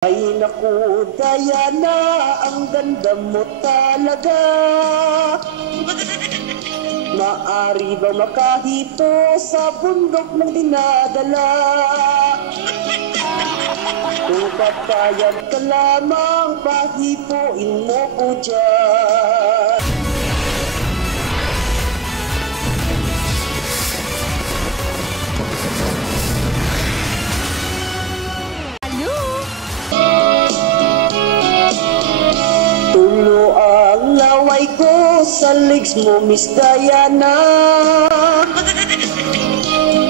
Ay naku, Diana, ang ganda mo talaga. Maari ba makahito sa bundok ng dinadala? Kung papayag ka lamang, pahipuin mo ko dyan. Tulo ang laway ko sa legs mo, Miss Diana.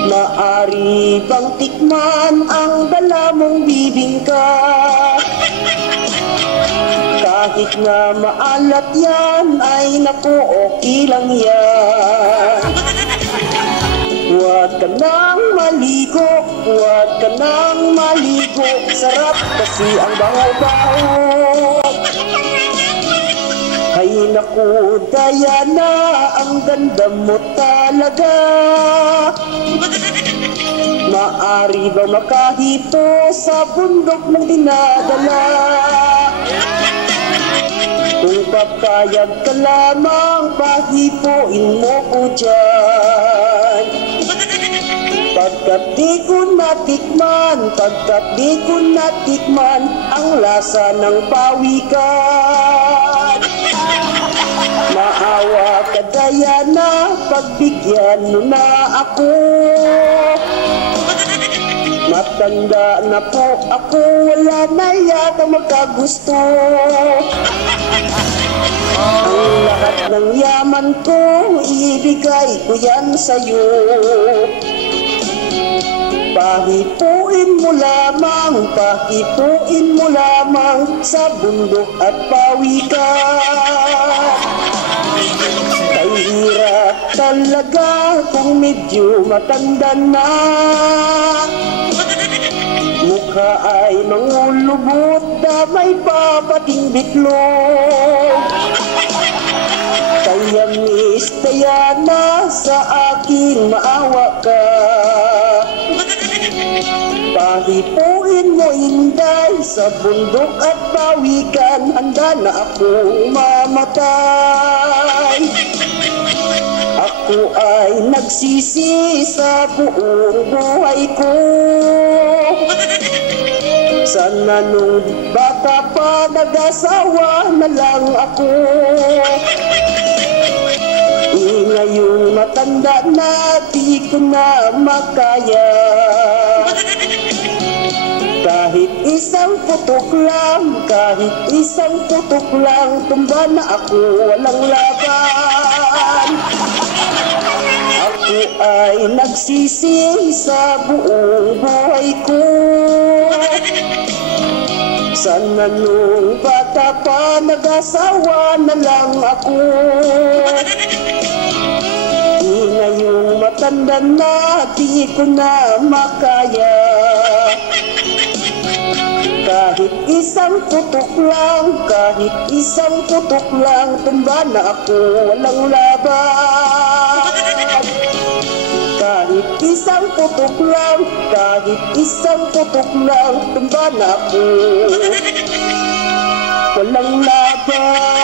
Maari bang tikman ang dala mong bibingka? Kahit na maalat yan, ay naku, okay lang yan. Huwag ka nang maligo, huwag ka nang maligo. Sarap kasi ang bango-bango. Ay naku, Diana, ang ganda mo talaga. Maari ba makahito sa bundok ng dinadala? Kung papayag ka lamang, pahipuin mo ko dyan. Pagkat di ko natikman ang lasa ng pawikan. Maawa ka, Diana, pagbigyan mo na ako. Matanda na po ako, wala na yata magkagusto. Ang lahat ng yaman ko, ibigay ko yan sa'yo. Pahipuin mo lamang sa bundok at pawikan. Kahirap talaga kung medyo matanda na. Mukha ay mangulubot, damay pa pating bitlog. Kaya Miss Diana, sa akin maawa ka. Pahipuin mo Inday sa bundok at pawikan, handa na akong mamatay. Ako ay nagsisi sa buong buhay ko. Sana nung bata pa nag-asawa na lang ako. Ngayong matanda na, di ko na makaya. Kahit isang putok lang, tumba na ako, walang laban. Ako ay nagsisi sa buong buhay ko. Sana nung bata pa nag-asawa na lang ako. Ngayong matanda na, di ko na makaya. Kahit isang putok lang, tumba na ako, walang laban. Kahit isang putok lang, tumba na ako, walang laban.